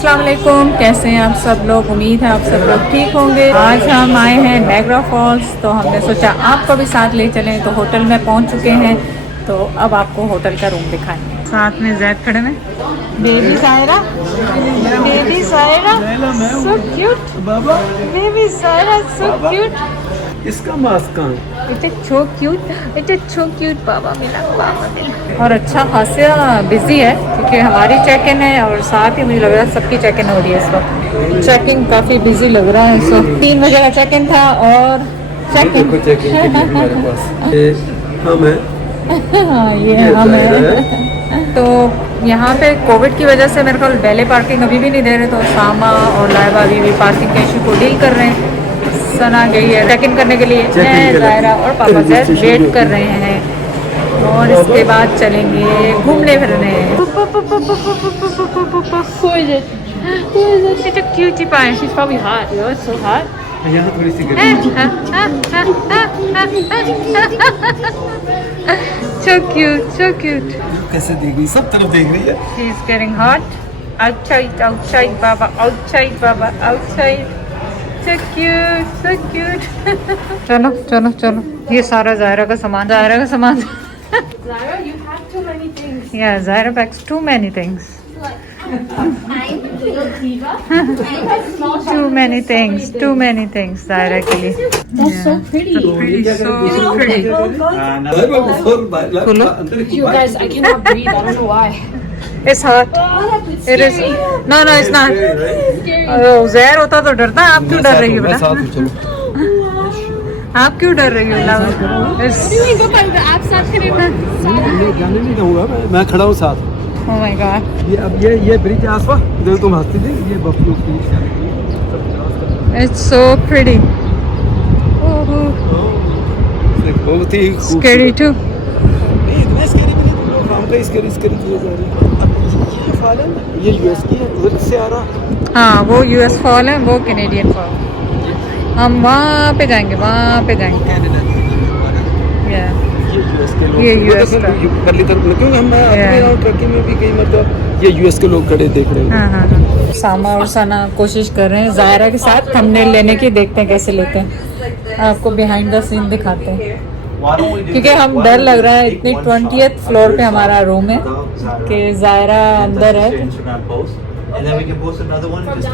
अस्सलाम वालेकुम, कैसे हैं आप सब लोग। उम्मीद है आप सब लोग ठीक होंगे। आज हम आए हैं नायग्रा फॉल्स, तो हमने सोचा आपको भी साथ ले चलें। तो होटल में पहुंच चुके हैं, तो अब आपको होटल का रूम दिखाएंगे। साथ में जैद खड़े में, baby Saira, baby Saira so cute, baby Saira so cute. इसका मास्क कहाँ है? It is so cute, it is so cute. बाबा मिला, बाबा मिला। और अच्छा खासा बिजी है क्योंकि हमारी चेक इन है और साथ ही मुझे लग रहा है सबकी चेक इन हो रही है इस वक्त। चेक इन काफ़ी बिजी लग रहा है इस वक्त। 3 बजे का चेक इन था और चेक इन के लिए हमारे पास ये हम हैं। हाँ, ये हम है। तो यहाँ पे कोविड की वजह से मेरे को वैले पार्किंग अभी भी नहीं दे रहे, तो सामा और लाइबा अभी भी पार्किंग के इशू को डील कर रहे हैं। सना गई है चेक इन करने के लिए, मैं जायरा और पापा जैद वेट कर रहे हैं और इसके बाद चलेंगे घूमने फिरने। क्यूटी पाए, she's probably hot, you know, it's so hot. यहाँ थोड़ी सी गर्मी so cute, so cute. कैसे देख रही, सब तरफ देख रही है। She's getting hot. Outside, outside, Baba, outside, Baba, outside. So cute, so cute. चलो चलो चलो, ये सारा ज़ायरा का सामान, ज़ायरा का सामान। Zara, you have too many things. Yeah, Zyra packs too many things. I'm little diva. I have small Too many things, too many things Zyra के लिए। That's so pretty. Pretty, so pretty. You guys, I cannot breathe. I don't know why. It's hot. It is. No, no, it's not. ज़हर होता तो डरता। आप क्यों डर रही हो बेटा? आप क्यों डर रही हो? आप साथ करेंगे। जाने नहीं दूंगा मैं खड़ा हूँ साथ। Oh my God. ये अब ये ब्रिज आसपा जो तुम हंसती थी, ये buffalo bridge. It's so pretty. बहुत ही Scary too. इतना स्कैरी भी नहीं, तुम लोग काम का स्कैरी किए जा रहे हैं। ये फॉल है ना, ये यूएस की है, उधर से आ रहा। हाँ, वो यूएस फॉल है, वो कैनेडियन फॉल। हम वहाँ पे जाएंगे, वहाँ पे जाएंगे। Yeah. ये यूएस का। परली तरफ क्योंकि हम अपने यहाँ ट्रकिंग में भी कई मतलब ये यूएस के लोग खड़े देख रहे हैं। हाँ हाँ हाँ। सामा और सना कोशिश कर रहे हैं ज़ायरा के साथ थंबनेल लेने की, देखते हैं कैसे लेते हैं। आपको बिहाइंड द सीन दिखाते हैं क्योंकि हम डर लग रहा है, इतनी 20th फ्लोर पे हमारा रूम है कि ज़ायरा अंदर है।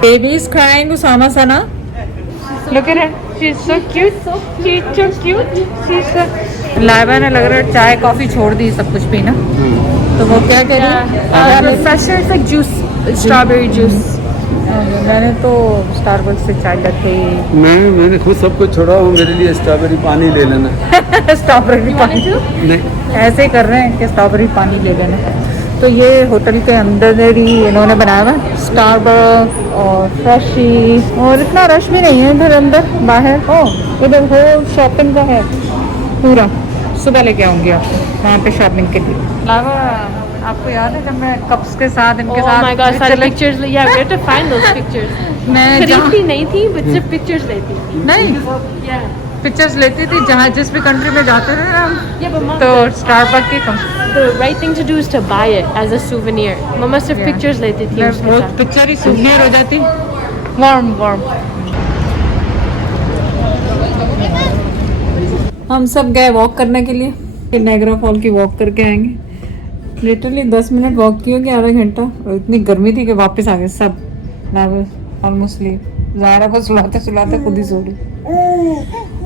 Baby is crying, Usama Sana. Look at her, she's so cute, she's so cute, she's so... Laiba ने लग रहा है चाय कॉफी छोड़ दी, सब कुछ पीना। तो वो क्या कह रही है? Refresher is like juice, strawberry juice. मैंने तो स्टारबक्स से चाय रखी। मैंने खुद सब कुछ छोड़ा हूँ, मेरे लिए स्ट्रॉबेरी पानी ले लेना। स्ट्रॉबेरी पानी नहीं ऐसे ही कर रहे हैं कि स्ट्रॉबेरी पानी ले लेना। तो ये होटल के अंदर ही इन्होंने बनाया हुआ स्टारबक्स और फ्रेशी, और इतना रश भी नहीं है इधर अंदर। बाहर इधर हो शॉपिंग का है पूरा। सुबह लेके आऊँगी आपको वहाँ पे शॉपिंग के लिए। अलावा आपको याद है जब मैं कप्स के साथ इनके Oh साथ my God, सारे pictures. Yeah, we have to find those pictures. मैं खरीदती नहीं थी, but सिर्फ pictures लेती थी. नहीं Yeah. पिक्चर्स लेती थी जहाँ जिस भी कंट्री में जाते थे हम, Yeah, but Mom, तो स्टारबक्स की the right thing to do is to buy it as a souvenir. मम्मा सिर्फ Yeah. pictures लेती थी उसके वो साथ. पिक्चर ही सूवनियर हो जाती। Warm warm. हम सब गए वॉक करने के लिए, फिर नायग्रा फॉल की वॉक करके आएंगे। लिटरली 10 मिनट वॉक की होगी, आधा घंटा। और इतनी गर्मी थी कि वापस आ गए सब। Almost leave. ज़ायरा को सुलाते सुलाते खुद ही सो रही।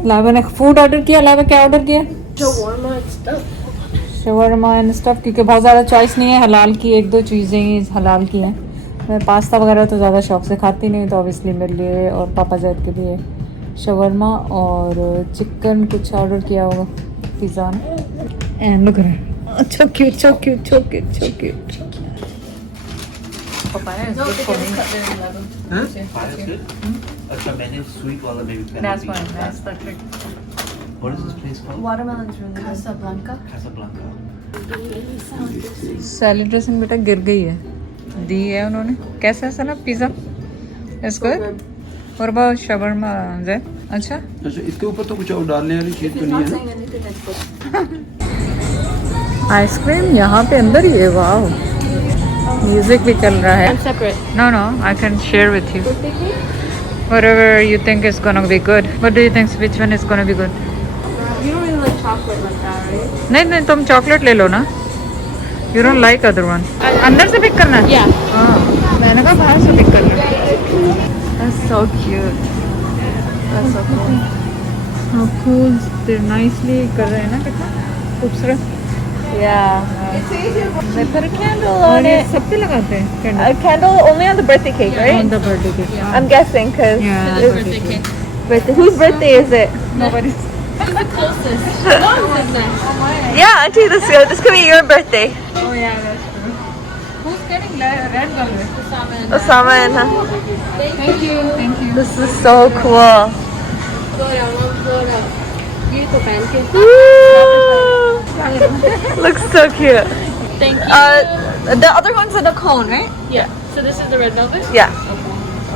लाइबा ने फूड ऑर्डर किया। लाइबा क्या ऑर्डर किया? Shawarma and stuff. Shawarma and stuff, क्योंकि बहुत ज़्यादा चॉइस नहीं है हलाल की। 1-2 चीज़ें ही हलाल की हैं। मैं पास्ता वगैरह तो ज़्यादा शौक से खाती नहीं, तो ऑब्वियसली मेरे लिए और पापा जैद के लिए शवरमा और चिकन कुछ ऑर्डर किया होगा, पिज़्ज़ा ने। एंड लुक रहा, so cute, so cute, so cute, so cute. अच्छा मैंने स्वीट वाला में भी That's fine, that's perfect. What is this place called? Watermelon's really good. Casablanca. Casablanca. Salad dressing बेटा गिर गई है, दी है उन्होंने। कैसा है सना पिज़्ज़ा? इसको और बहुत शवरमा है। अच्छा अच्छा, इसके ऊपर तो कुछ और डालने वाली चीज़ तो नहीं है ना? आइसक्रीम यहाँ पे अंदर ही है। वाह, म्यूजिक भी चल रहा है. Separate. No, I can share with you. Whatever you think is gonna be good. What do you think? Which one is gonna be good? You don't really like chocolate like that, right? नहीं तुम chocolate ले लो ना. You don't like other one. अंदर से pick करना है? Yeah. हाँ. मैंने कहा बाहर से पिक करना है. That's so cute. That's so cool. How cool. They're nicely कर रहे हैं ना कितना खूबसूरत. Yeah. They put a candle और on ये it. सब पे लगाते हैं A candle. candle only on the birthday cake, right? On the birthday cake. I'm guessing because Yeah, birthday cake. whose birthday is it? Nobody's. The closest. Yeah, Auntie, this could be your birthday. Oh yeah, that's true. Who's getting red velvet? Osama and Thank you. Thank you. this is so cool. Looks so cute. Thank you. The other one's in a cone, right? Yeah. So this is the red velvet? Yeah.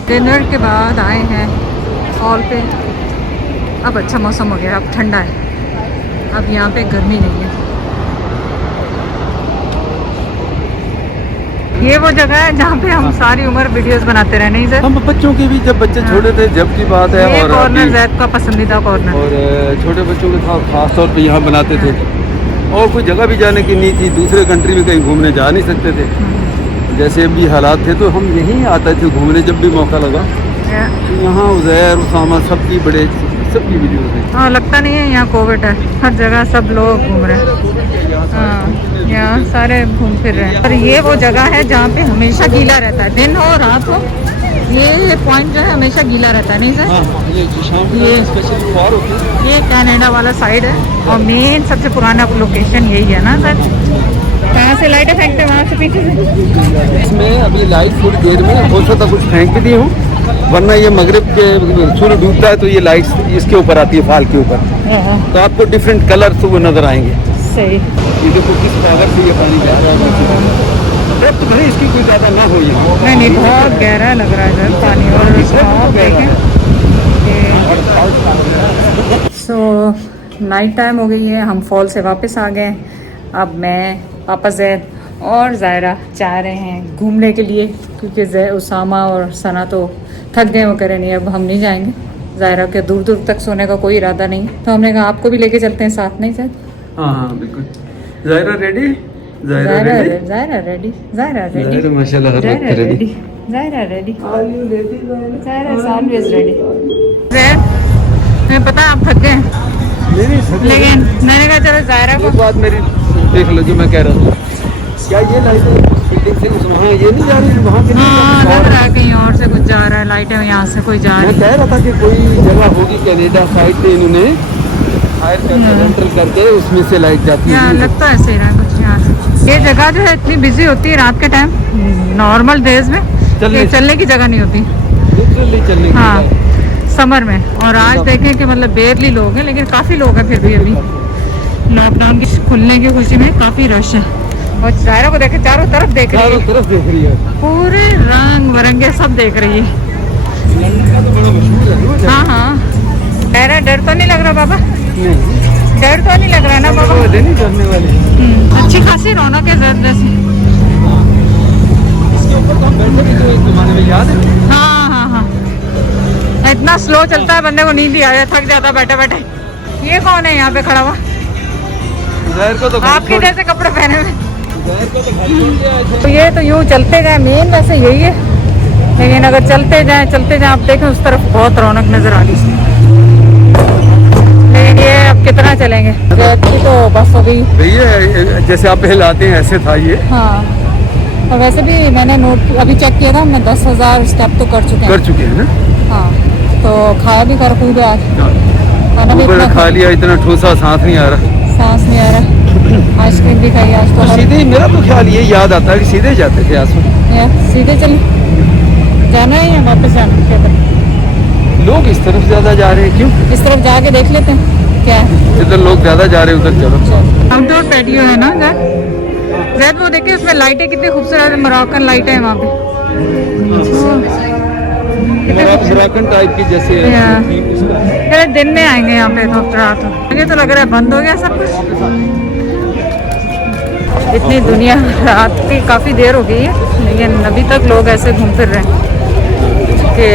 Dinner के बाद आए हैं hall पे. अब अच्छा मौसम हो गया, अब ठंडा है, अब यहाँ पे गर्मी नहीं है. ये वो जगह है जहाँ पे हम सारी उम्र वीडियोस बनाते रहे. नहीं सर, हम बच्चों की भी जब बच्चे छोटे थे जब की बात है. ये और कॉर्नर अभी- जैद का पसंदीदा कॉर्नर. और छोटे बच्चों के साथ खास तौर पे यहाँ बनाते थे. और कोई जगह भी जाने की नहीं थी, दूसरे कंट्री में कहीं घूमने जा नहीं सकते थे. जैसे भी हालात थे तो हम यहीं आते थे घूमने जब भी मौका लगा. तो यहाँ उज़ैर उसामा सबकी वीडियो थे. हाँ, लगता नहीं है यहाँ कोविड है. हर जगह सब लोग घूम रहे हैं. हाँ, यहाँ सारे घूम फिर रहे हैं. और ये वो जगह है जहाँ पे हमेशा गीला रहता है, दिन हो रात हो. ये पॉइंट जो है हमेशा गीला रहता है. नहीं सर, हाँ, ये शाम को ये- स्पेशल और होती है. ये कनाडा वाला साइड है और मेन सबसे पुराना लोकेशन यही है ना सर. कहाँ से लाइटें फेंकते हैं? वहाँ से पीछे से. इसमें अभी लाइट थोड़ी देर में हो सकता कुछ फेंक भी दी हूँ, वरना ये मगरिब के सूर्य डूबता है तो ये लाइट इसके ऊपर आती है, फाल के ऊपर. तो आपको डिफरेंट कलर तो वो नजर आएंगे. सही. ये देखो किस पावर से ये पानी जा रहा है. तो भले इसकी कोई ज़्यादा ना हो ये. नहीं, बहुत गहरा लग रहा है सर पानी. और स्मॉग देखें. सो नाइट टाइम हो गई है, हम फॉल से वापस आ गए. अब मैं, पापा जैद और ज़ायरा चाह रहे हैं घूमने के लिए, क्योंकि उसामा और सना तो थक गए. वो करें नहीं, अब हम नहीं जाएंगे. ज़ायरा के दूर दूर तक सोने का कोई इरादा नहीं, तो हमने कहा आपको भी लेके चलते हैं साथ. नहीं सर? हाँ बिल्कुल. Zaira ready? Zaira ready. Zaira ready. माशाल्लाह हर वक्त ready. Zaira ready. Zaira is always ready. तुम्हें पता है आप थक गए, लेकिन मैंने कहा चलो ज़ायरा को. एक बात मेरी देख लो जो मैं कह रहा हूँ, क्या ये लाइटें बिल्डिंग से उस वहाँ ये नहीं जा रही वहाँ के? हाँ, लग रहा है कहीं और से कुछ जा रहा है. लाइटें यहाँ से कोई जा मैं रही है. कह रहा था कि कोई जगह होगी कनाडा साइड पे इन्होंने फायर रेंटल करके उसमें से लाइट जाती है. यहाँ लगता है ऐसे ही रहा है कुछ यहाँ से. ये जगह जो है इतनी बिजी होती है रात के टाइम, नॉर्मल डेज में ये चलने की जगह नहीं होती. लिटरली चलने की हाँ, जगह. समर में. और आज देखें कि मतलब बेरली लोग हैं, लेकिन काफ़ी लोग हैं फिर भी. अभी लॉकडाउन की खुलने की खुशी में काफ़ी रश है. और ज़ायरा को देखे चारों तरफ देख रही चारों है, तरफ देख रही है. पूरे रंग बिरंगे सब देख रही है. लंदन का तो बड़ा मशहूर है ना. हाँ हाँ. मेरा डर तो नहीं लग रहा बाबा? डर तो नहीं लग रहा ना बाबा? वो नहीं करने वाली. अच्छी खासी रौनक है जर जैसे. इसके ऊपर तो हम बैठे भी तो इस जमाने में याद है. हाँ हाँ हाँ. इतना स्लो चलता है, बंदे को नींद ही आ जाए, थक जाता बैठे बैठे. ये कौन है यहाँ पे खड़ा हुआ? ज़ाहिर को तो आपके जैसे कपड़े पहने हुए. ज़ाहिर को तो घर छोड़ के आए थे. तो ये तो यूँ चलते जाए, मेन वैसे यही है. लेकिन अगर चलते जाएं आप देखें उस तरफ बहुत रौनक नजर आ रही है. लेकिन ये अब कितना चलेंगे? जैसे तो बस हो गई. भैया जैसे आप पहले आते हैं ऐसे था ये. हाँ, और वैसे भी मैंने नोट अभी चेक किया था, हमने 10,000 स्टेप तो कर चुके कर हैं. चुके हैं ना. हाँ, तो खाया भी कर खूब है आज. खाना भी ऊपर इतना खा लिया, इतना ठोसा सांस नहीं आ रहा. सांस नहीं आ रहा. आइसक्रीम भी खाई आज तो. सीधे ही मेरा तो ख्याल ये याद आता है कि सीधे जाते थे आसमान. या सीधे चलिए, जाना है या वापस जाना है? लोग इस तरफ ज्यादा जा रहे हैं, क्यों? इस तरफ जाके देख लेते हैं क्या है. जिधर लोग ज्यादा जा रहे हैं उधर चलो. आउटडोर पैटियो है ना जैद. वो देखिए उसमें लाइटें कितनी खूबसूरत मोरक्कन लाइटें हैं वहाँ पे. मोरक्कन टाइप की जैसे या. थीम उसका. अरे दिन में आएंगे यहाँ पे तो रात. मुझे तो लग रहा है बंद हो गया सब कुछ. इतनी दुनिया, रात की काफ़ी देर हो गई है लेकिन अभी तक लोग ऐसे घूम फिर रहे हैं कि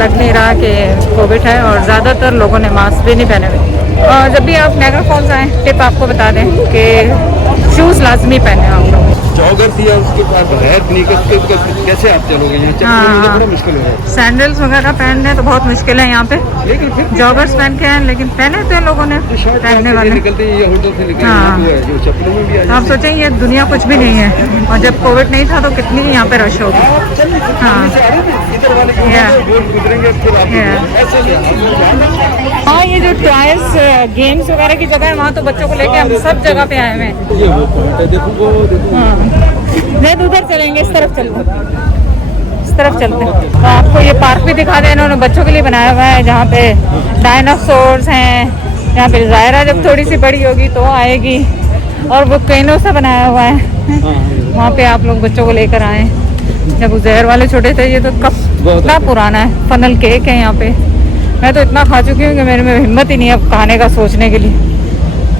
लग नहीं रहा कि कोविड है। और ज़्यादातर लोगों ने मास्क भी नहीं पहने हुए। और जब भी आप नायग्रा फॉल्स आएँ, टिप आपको बता दें कि शूज़ लाजमी पहने आप लोग। जॉगर दिया उसके बाद है कैसे आप चलोगे यहाँ चलने में बड़ा मुश्किल हो जाएगा। सैंडल्स वगैरह पहनने तो बहुत मुश्किल है यहाँ पे, लेकिन फिर जॉगर्स पहन के हैं, लेकिन पहने थे लोगों ने पहनने वाले। निकलते हैं ये होटल से निकलते हाँ। हैं जो चप्पलों में भी आ आप सोचें ये दुनिया कुछ भी नहीं है, और जब कोविड नहीं था तो कितनी यहाँ पे रश होगी। हाँ इधर वाले रोड गुजरेंगे फिर आप ऐसे हाँ, ये जो टॉयज गेम्स वगैरह की जगह है वहाँ तो बच्चों को लेके हम सब जगह पे आए हुए हैं। ये वो पॉइंट है, देखो वो देखो। हाँ, नहीं तो उधर चलेंगे, इस तरफ चलते हैं, इस तरफ चलते हैं। तो आपको ये पार्क भी दिखा दें, इन्होंने बच्चों के लिए बनाया हुआ है जहाँ पे डायनासोर्स हैं। यहाँ पे ज़ायरा जब थोड़ी सी बड़ी होगी तो आएगी, और वो कैनो से बनाया हुआ है। वहाँ पे आप लोग बच्चों को लेकर आए। जब उज़ैर वाले छोटे थे, ये तो कब कितना पुराना है। फनल केक है यहाँ पे, मैं तो इतना खा चुकी हूँ कि मेरे में हिम्मत ही नहीं है अब खाने का सोचने के लिए।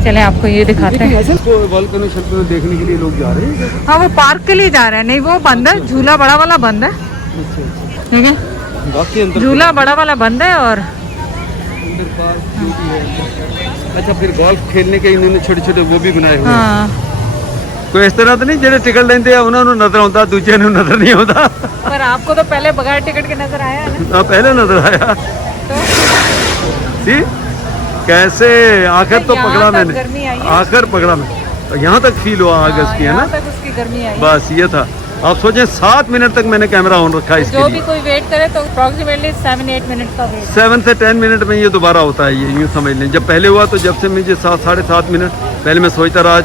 चलें आपको ये दिखाते हैं। वॉल्केनो शेल्टर देखने के लिए लोग जा रहे हैं। हाँ, वो पार्क के लिए जा रहे हैं। नहीं, वो बंद है, झूला बड़ा वाला बंद है। ठीक है, बाकी अंदर झूला बड़ा वाला बंद है। और अंदर पार्क जो भी है। अच्छा, फिर गोल्फ खेलने के इन्होंने छोटे छोटे वो भी बनाए हुए हैं। हाँ, कोई इस तरह तो नहीं ਜਿਹੜੇ टिकट लेंदे ਆ ਉਹਨਾਂ ਨੂੰ नजर आता, दूजे ਨੂੰ नजर नहीं आता। पर आपको तो पहले बगैर टिकट के नजर आया है ना। हाँ, पहले नजर आया। सी कैसे आखिर तो यहाँ पकड़ा तक मैंने, गर्मी आई है। आखिर पकड़ा मैं। यहाँ तक फील हुआ अगस्त की है यहाँ ना। तक उसकी गर्मी आई है। बस ये था। आप सोचें 7 मिनट तक मैंने कैमरा ऑन रखा है जो इसके भी लिए। कोई वेट करे तो अप्रॉक्सीमेटली 7-8 मिनट का वेट। 7 से 10 मिनट में ये दोबारा होता है, ये यूँ समझ लें। जब पहले हुआ तो जब से मुझे 7-7.5 मिनट पहले मैं सोचता रहा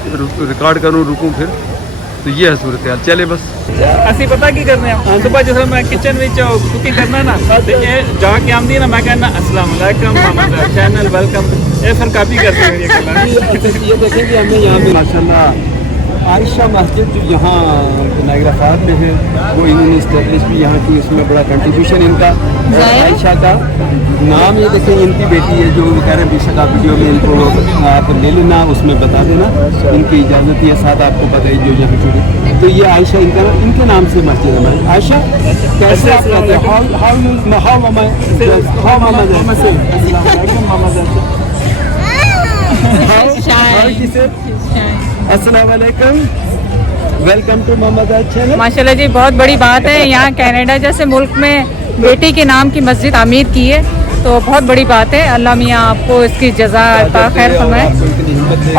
रिकॉर्ड करूँ, रुकूँ, फिर तो ये है सूरत हाल। चले बस ਅਸੀਂ ਪਤਾ ਕੀ ਕਰਨੇ ਆ ਸੁਬਾ ਜਦੋਂ ਮੈਂ ਕਿਚਨ ਵਿੱਚ ਕੁਕਿੰਗ ਕਰਨਾ ਨਾ ਤੇ ਇਹ ਜਾ ਕੇ ਆਉਂਦੀ ਨਾ ਮੈਂ ਕਹਿੰਦਾ अस्सलाम वालेकुम मामा चैनल वेलकम, ये फिर काफी करते हैं ये करना। ये देखें कि हमें यहाँ पे माशाल्लाह आयशा मस्जिद जो यहाँ नायग्रा फॉल्स में है वो इन्होंने इस्टेब्लिश भी यहाँ की, इसमें बड़ा कंट्रीब्यूशन इनका। और आयशा का नाम ये देखें, इनकी बेटी है जो कह रहे हैं बेशक आप वीडियो में इनको आप ले लेना, उसमें बता देना, इनकी इजाज़त है, साथ आपको बताइए जो यहाँ छोड़ी। तो ये आयशा इनके नाम से मस्जिद है हमारी। आयशा कैसे आप कहते हैं? अस्सलाम वालेकुम, वेलकम टू मामा चैनल। माशाल्लाह जी, बहुत बड़ी बात है। यहाँ कनाडा जैसे मुल्क में बेटी के नाम की मस्जिद तामीर की है तो बहुत बड़ी बात है। अल्लाह मियाँ आपको इसकी जज़ा अता खैर फरमाए।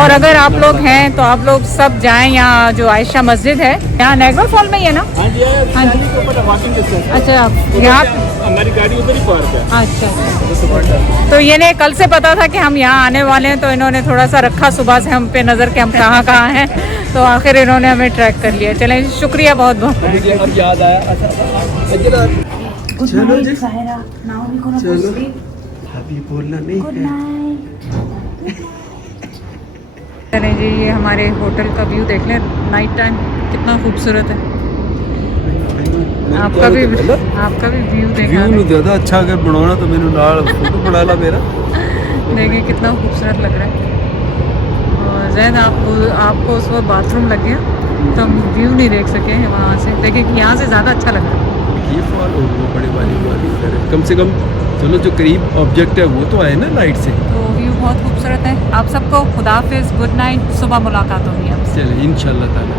और अगर आप लोग हैं तो आप लोग सब जाएं यहाँ, जो आयशा मस्जिद है यहाँ नायग्रा फॉल में ही है ना। हाँ जी, हाँ जी। अच्छा, यहाँ हमारी गाड़ी उधर ही पार्क है। अच्छा, तो ये कल से पता था कि हम यहाँ आने वाले हैं, तो इन्होंने थोड़ा सा रखा सुबह से हम पे नज़र के हम कहाँ कहाँ हैं, तो आखिर इन्होंने हमें ट्रैक कर लिया। चलें, शुक्रिया बहुत बहुत। अब याद आया। चलो जी, चलो अभी बोलना नहीं है। चलें जी, ये हमारे होटल का व्यू देख लें, नाइट टाइम कितना खूबसूरत है। आपका भी व्यू देखा व्यू ज़्यादा अच्छा अगर बनाना तो मैंने नाल फोटो बना ला मेरा। देखिए कितना खूबसूरत लग रहा है। और जैद आपको उस वक्त बाथरूम लग गया तो हम व्यू नहीं देख सके वहाँ से। देखिए कि यहाँ से ज़्यादा अच्छा लग रहा है। ये फॉल हो वो बड़े वाली कम से कम चलो जो करीब ऑब्जेक्ट है वो तो आए ना लाइट से। तो व्यू बहुत खूबसूरत है। आप सबको खुदा हाफिज़, गुड नाइट, सुबह मुलाकात होगी आपसे। चले इंशाल्लाह ताला।